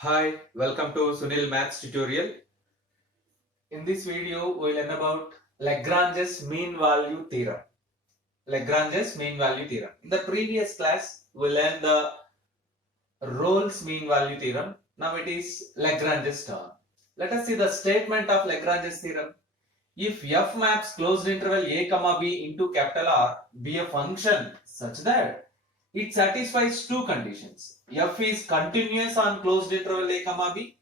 Hi, welcome to Sunil Maths tutorial. In this video, we will learn about Lagrange's mean value theorem. Lagrange's mean value theorem. In the previous class, we learned the Rolle's mean value theorem. Now it is Lagrange's turn. Let us see the statement of Lagrange's theorem. If f maps closed interval a comma b into capital R be a function such that it satisfies two conditions. F is continuous on closed interval a comma b.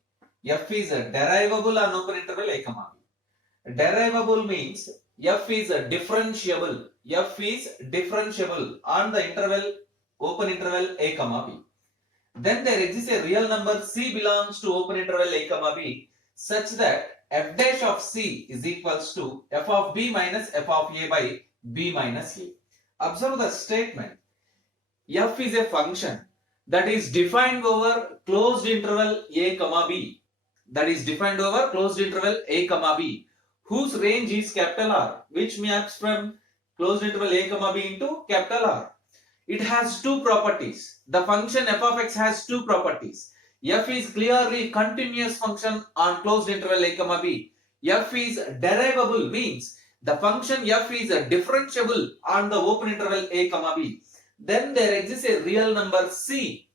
F is derivable on open interval a comma b. Derivable means f is differentiable. F is differentiable on the interval open interval a comma b. Then there exists a real number c belongs to open interval a comma b such that f dash of c is equals to f of b minus f of a by b minus a. Observe the statement. F is a function that is defined over closed interval a comma b. That is defined over closed interval a comma b, whose range is capital R, which maps from closed interval a comma b into capital R. It has two properties. The function f of x has two properties. F is clearly continuous function on closed interval a comma b. F is derivable means the function f is differentiable on the open interval a comma b. Then there exists a real number c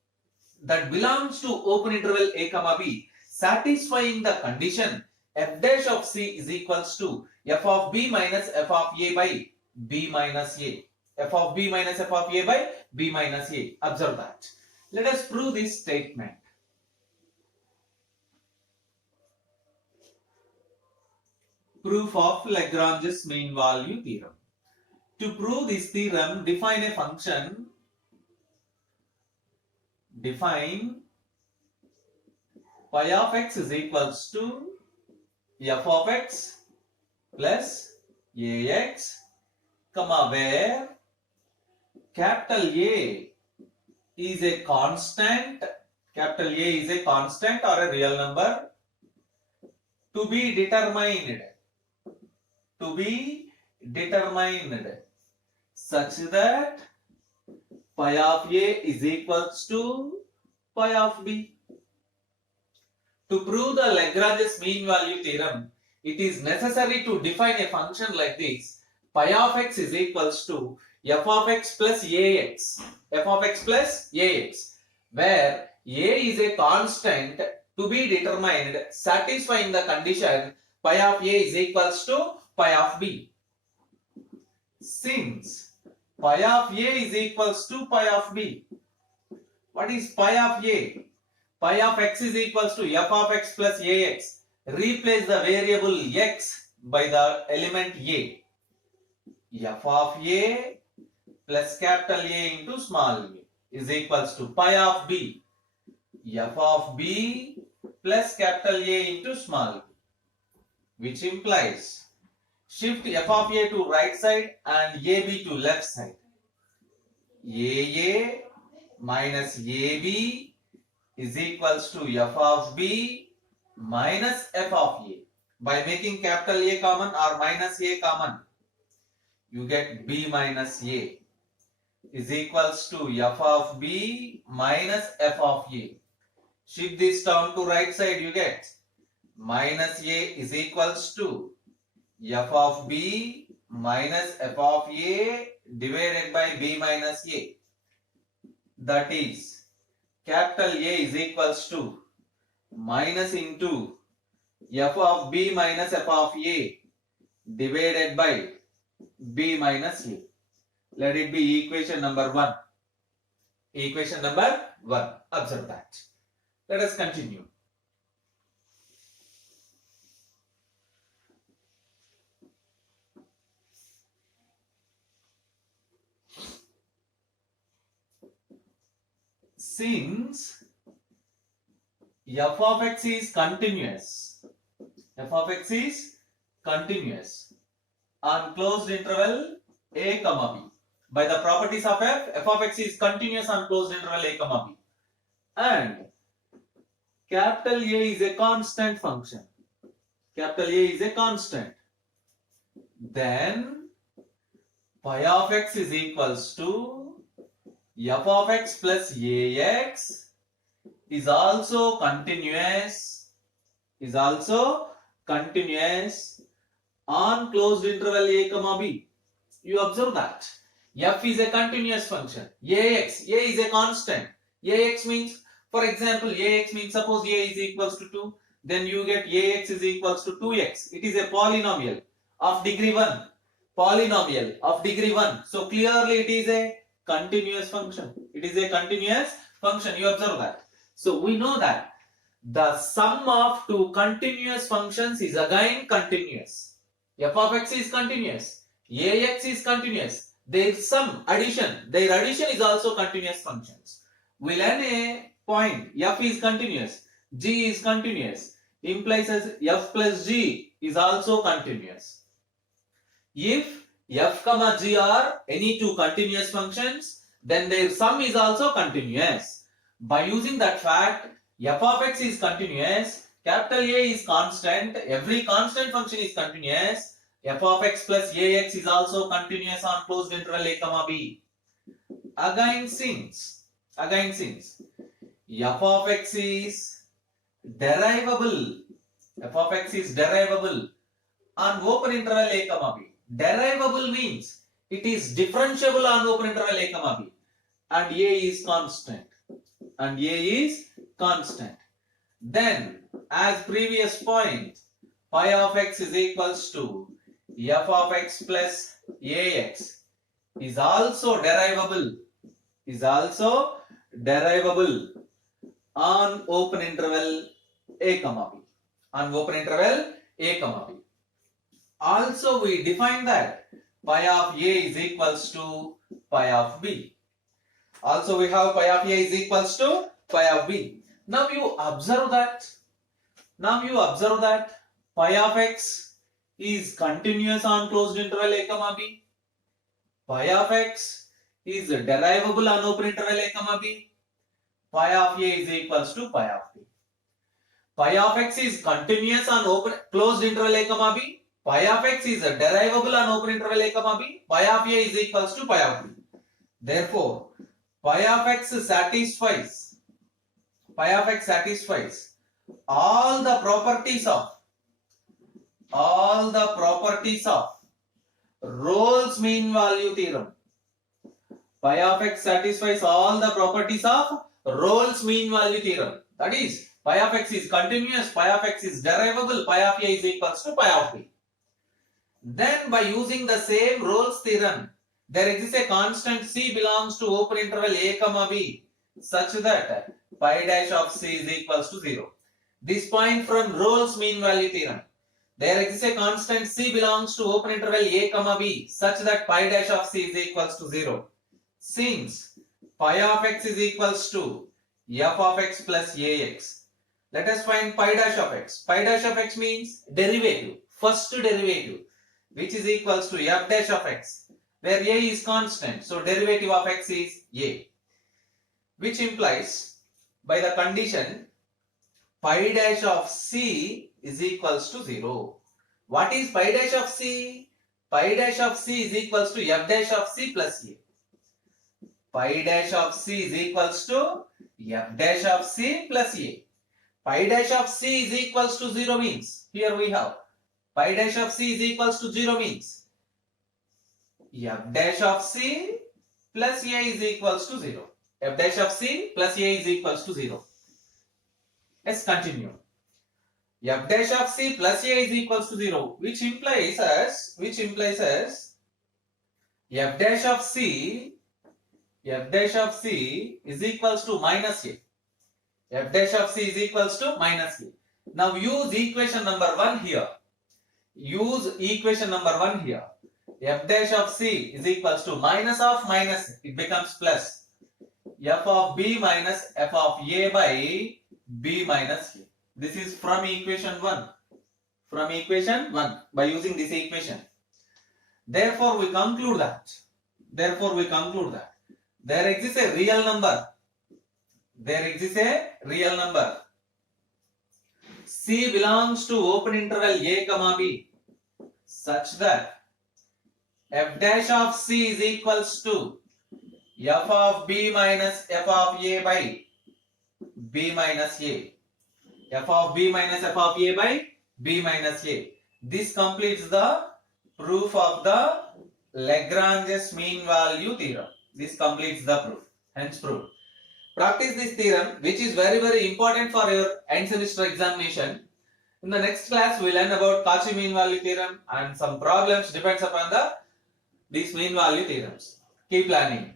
that belongs to open interval a comma b, satisfying the condition f dash of c is equals to f of b minus f of a by b minus a. F of b minus f of a by b minus a. Observe that. Let us prove this statement. Proof of Lagrange's mean value theorem. To prove this theorem, define a function. Define phi of x is equals to f of x plus ax, comma, where capital A is a constant, capital A is a constant or a real number to be determined such that phi of A is equals to phi of B. To prove the Lagrange's mean value theorem, it is necessary to define a function like this. Phi of x is equals to f of x plus ax. F of x plus ax, where a is a constant to be determined satisfying the condition phi of a is equals to phi of b. Since phi of a is equals to pi of b, what is pi of a? Pi of x is equals to f of x plus ax. Replace the variable x by the element a. F of a plus capital A into small a is equals to pi of b. F of b plus capital A into small b, which implies shift f of a to right side and ab to left side. AA minus AB is equals to f of b minus f of a. By making capital A common or minus a common, you get b minus a is equals to f of b minus f of a. Shift this term to right side, you get minus a is equals to f of b minus f of a divided by b minus a. That is, capital A is equals to minus into f of b minus f of a divided by b minus a. Let it be equation number 1. Equation number 1. Observe that. Let us continue. Since f of x is continuous, f of x is continuous on closed interval a comma b. By the properties of f of x is continuous on closed interval a comma b. And capital A is a constant function. Capital A is a constant. Then phi of x is equals to f of x plus ax is also continuous on closed interval a comma b. You observe that f is a continuous function. A is a constant. Ax means, for example, Ax means suppose a is equals to 2, then you get Ax is equals to 2x. It is a polynomial of degree 1. So clearly it is a continuous function. You observe that. So we know that the sum of two continuous functions is again continuous. F of x is continuous. Ax is continuous. Their addition is also continuous functions. We learn a point. F is continuous. G is continuous. Implies as f plus g is also continuous. If f comma g are any two continuous functions, then their sum is also continuous. By using that fact, f of x is continuous, capital A is constant, every constant function is continuous, f of x plus ax is also continuous on closed interval a comma b. Again since f of x is derivable on open interval a comma b. Derivable means it is differentiable on open interval a comma b, and a is constant. Then, as previous point, phi of x is equals to f of x plus ax is also derivable on open interval a comma b. Also, we define that pi of a is equals to pi of b. Also, we have pi of a is equals to pi of b. Now you observe that pi of x is continuous on closed interval a comma b. Pi of x is derivable on open interval a comma b. Pi of a is equals to pi of b. Pi of x is continuous on closed interval a comma b. Pi of x is derivable on open interval a comma b. Pi of a is equals to pi of b. Therefore, pi of x satisfies all the properties of Rolle's mean value theorem. Pi of x satisfies all the properties of Rolle's mean value theorem. That is, pi of x is continuous, pi of x is derivable, pi of a is equals to pi of b. Then by using the same Rolle's theorem, there exists a constant c belongs to open interval a comma b such that pi dash of c is equals to 0. This point from Rolle's mean value theorem. There exists a constant c belongs to open interval a comma b such that pi dash of c is equals to 0. Since pi of x is equals to f of x plus ax, let us find pi dash of x. Pi dash of x means derivative, first derivative, which is equals to f dash of x, where a is constant, so derivative of x is a, which implies by the condition pi dash of c is equals to 0. What is pi dash of c? Pi dash of c is equals to f dash of c plus a. Pi dash of c is equals to f dash of c plus a. Pi dash of c is equals to 0 means, here we have pi dash of c is equals to 0 means f dash of c plus a is equals to 0. F dash of c plus a is equals to 0. Let's continue. F dash of c plus a is equals to 0, which implies as f dash of c is equals to minus a. F dash of c is equals to minus a. Now use equation number 1 here. F dash of c is equals to minus of minus, it becomes plus. F of b minus f of a by b minus a. This is from equation 1. By using this equation. Therefore we conclude that there exists a real number. C belongs to open interval a comma b such that f dash of c is equals to f of b minus f of a by b minus a. F of b minus f of a by b minus a. This completes the proof of the Lagrange's mean value theorem. This completes the proof. Hence proof. Practice this theorem, which is very important for your end semester examination. In the next class, we learn about Cauchy mean value theorem and some problems depends upon these mean value theorems. Keep learning.